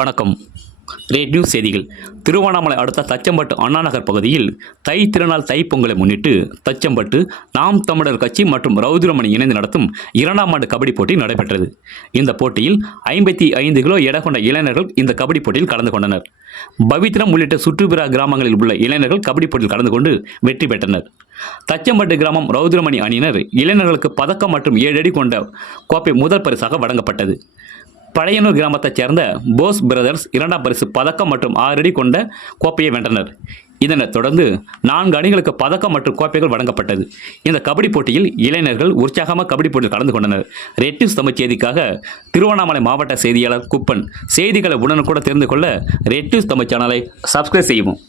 வணக்கம். Rate news செய்திகள். திருவண்ணாமலை அடுத்த தச்சம்பட்டு அண்ணாநகர் பகுதியில் தை திருநாள் தைப்பொங்கலை முன்னிட்டு தச்சம்பட்டு நாம் தமிழர் கட்சி மற்றும் ரவுதிரமணி இணைந்து நடத்தும் 2ஆம் ஆண்டு கபடி போட்டி நடைபெற்றது. இந்த போட்டியில் 55 கிலோ எடை கொண்ட இளைஞர்கள் இந்த கபடி போட்டியில் கலந்து கொண்டனர். பவித்ரம் உள்ளிட்ட சுற்றுப்புற கிராமங்களில் உள்ள இளைஞர்கள் கபடி போட்டியில் கலந்து கொண்டு வெற்றி பெற்றனர். தச்சம்பட்டு கிராமம் ரவுதிரமணி அணியினர் இளைஞர்களுக்கு பதக்கம் மற்றும் 7 அடி கொண்ட கோப்பை முதல் பரிசாக வழங்கப்பட்டது. பழையனூர் கிராமத்தைச் சேர்ந்த போஸ் பிரதர்ஸ் 2ஆம் பரிசு பதக்கம் மற்றும் 6 அடி கொண்ட கோப்பையை வென்றனர். இதனைத் தொடர்ந்து 4 அணிகளுக்கு பதக்கம் மற்றும் கோப்பைகள் வழங்கப்பட்டது. இந்த கபடி போட்டியில் இளைஞர்கள் உற்சாகமாக கபடி போட்டியில் கலந்து கொண்டனர். ரெட் நியூஸ் தமிழ் செய்திக்காக திருவண்ணாமலை மாவட்ட செய்தியாளர் குப்பன். செய்திகளை உடனுக்குடன் தெரிந்து கொள்ள ரெட் நியூஸ் தமிழ் சேனலை சப்ஸ்கிரைப் செய்யவும்.